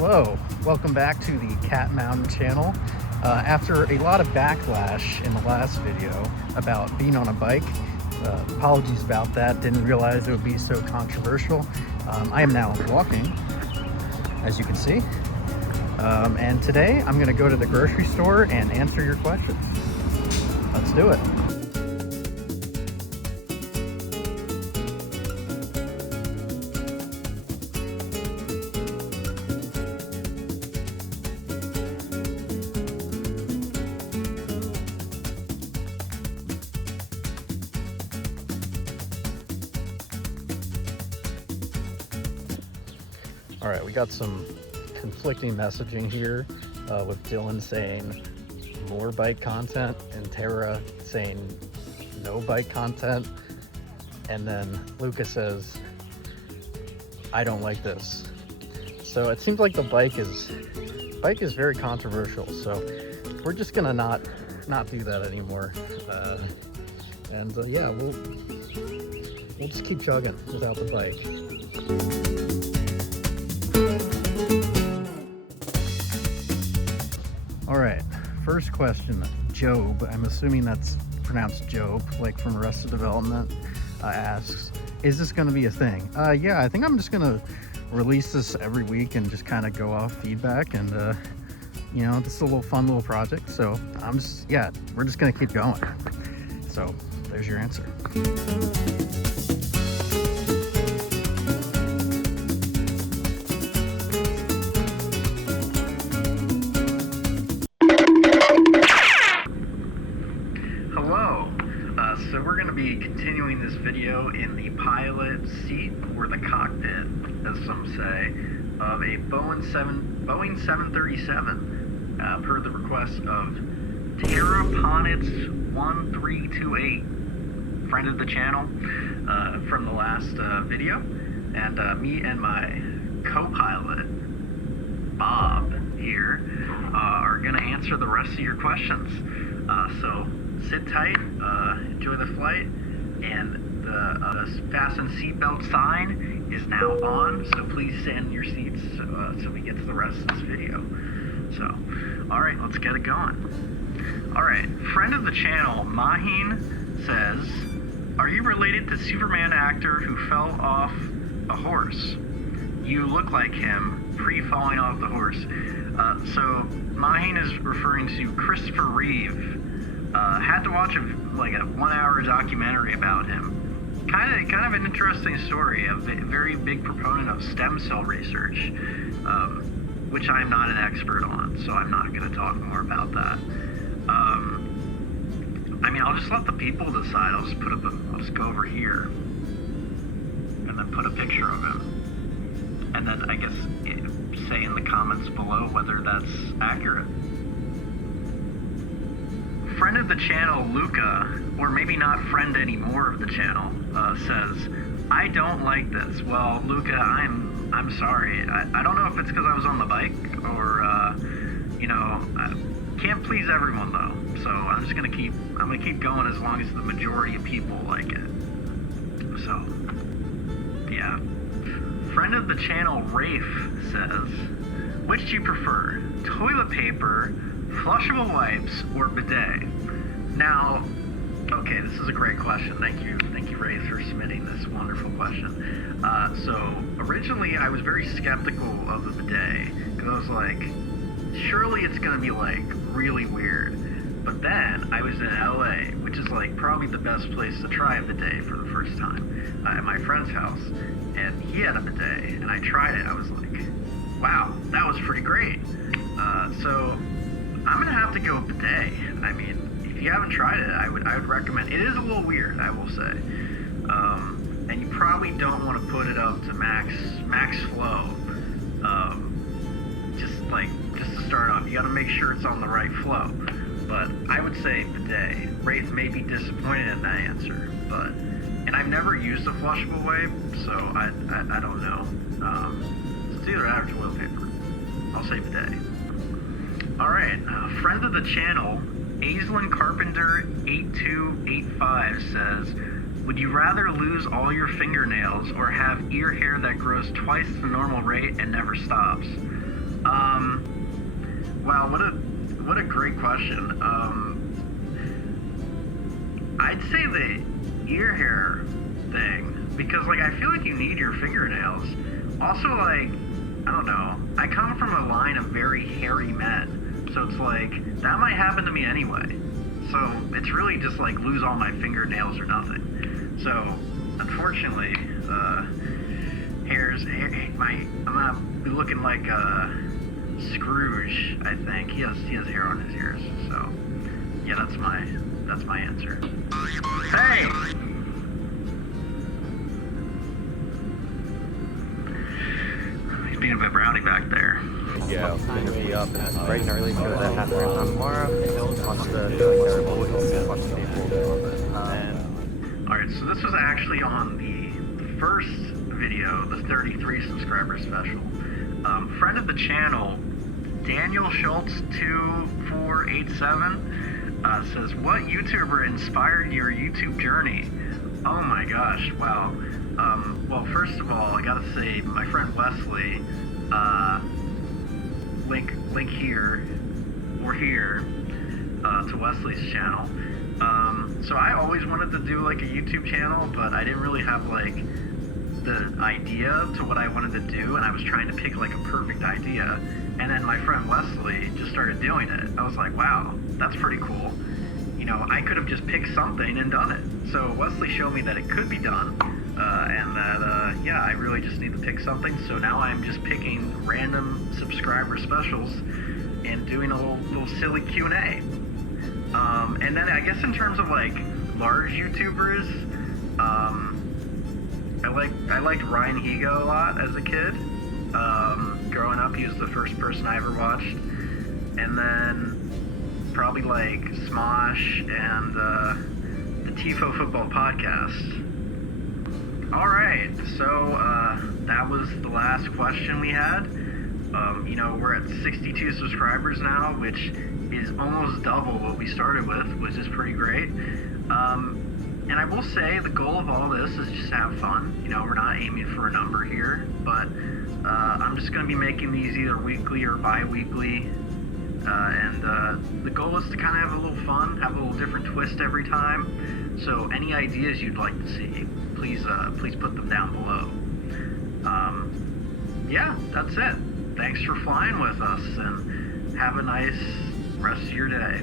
Hello, welcome back to the Cat Mountain channel. After a lot of backlash in the last video about being on a bike, apologies about that, didn't realize it would be so controversial. I am now walking, as you can see, and today I'm going to go to the grocery store and answer your questions. Let's do it. All right, we got some conflicting messaging here with Dylan saying more bike content and Tara saying no bike content. And then Lucas says, I don't like this. So it seems like the bike is very controversial. So we're just gonna not do that anymore. Yeah, we'll just keep chugging without the bike. All right, first question, Job, I'm assuming that's pronounced Job, like from Arrested Development, asks, is this gonna be a thing? Yeah, I think I'm just gonna release this every week and just kind of go off feedback, and you know, this is a little fun little project, so we're just gonna keep going. So there's your answer. So we're going to be continuing this video in the pilot seat, or the cockpit, as some say, of a Boeing 737, per the request of Teraponits1328, friend of the channel, from the last video, and me and my co-pilot, Bob, here, are going to answer the rest of your questions. So sit tight, enjoy the flight, and the fasten seatbelt sign is now on, so please stay in your seats so we get to the rest of this video. So, alright, let's get it going. Alright, friend of the channel, Mahin, says, are you related to Superman actor who fell off a horse? You look like him pre-falling off the horse. So Mahin is referring to Christopher Reeve. Had to watch a 1-hour documentary about him. Kind of an interesting story. A very big proponent of stem cell research, which I'm not an expert on, so I'm not going to talk more about that. I mean, I'll just let the people decide. I'll just go over here and then put a picture of him, and then I guess say in the comments below whether that's accurate. Friend of the channel, Luca, or maybe not friend anymore of the channel, says, I don't like this. Well, Luca, I'm sorry. I don't know if it's because I was on the bike or, you know, I can't please everyone though. So I'm gonna keep going as long as the majority of people like it. So, yeah. Friend of the channel, Rafe, says, which do you prefer, toilet paper, flushable wipes, or bidet? Now, okay, this is a great question. Thank you, Ray, for submitting this wonderful question. So originally, I was very skeptical of the bidet because I was like, surely it's gonna be like really weird. But then I was in LA, which is like probably the best place to try a bidet for the first time, at my friend's house, and he had a bidet, and I tried it. I was like, wow, that was pretty great. So I'm gonna have to go bidet. I mean, if you haven't tried it, I would recommend. It is a little weird, I will say, and you probably don't want to put it up to max flow. Just to start off, you got to make sure it's on the right flow. But I would say bidet. Wraith may be disappointed in that answer, and I've never used a flushable wipe, so I don't know. It's either that or toilet paper. I'll say bidet. All right, friend of the channel, Aislinn Carpenter 8285 says, would you rather lose all your fingernails or have ear hair that grows twice the normal rate and never stops? Wow, what a great question. I'd say the ear hair thing, because like I feel like you need your fingernails. Also, like, I don't know, I come from a line of very hairy men, so it's like that might happen to me anyway. So it's really just like lose all my fingernails or nothing. So unfortunately, I'm gonna be looking like Scrooge. I think he has hair on his ears. So yeah, that's my answer. Hey. He's being a bit rowdy back there. Yeah, I'm gonna be up bright and early to go to that half marathon tomorrow. Watch the people. Alright, so this was actually on the first video, the 33 subscriber special. Friend of the channel, Daniel Schultz 2487 says, what YouTuber inspired your YouTube journey? Oh my gosh, wow. Well, first of all, I gotta say, my friend Wesley, link here or here to Wesley's channel. So I always wanted to do like a YouTube channel, but I didn't really have like the idea to what I wanted to do, and I was trying to pick like a perfect idea. And then my friend Wesley just started doing it. I was like, wow, that's pretty cool. You know, I could have just picked something and done it. So Wesley showed me that it could be done, and that, yeah, I really just need to pick something. So now I'm just picking random subscriber specials and doing a little silly Q&A. And then I guess in terms of like large YouTubers, I liked Ryan Higa a lot as a kid. Growing up, he was the first person I ever watched. And then probably like Smosh and the Tifo Football Podcast. Alright, so that was the last question we had. You know, we're at 62 subscribers now, which is almost double what we started with, which is pretty great. And I will say the goal of all this is just to have fun. You know, we're not aiming for a number here, but I'm just going to be making these either weekly or bi-weekly. And the goal is to kind of have a little fun, have a little different twist every time. So any ideas you'd like to see, please put them down below. Yeah, that's it. Thanks for flying with us, and have a nice rest of your day.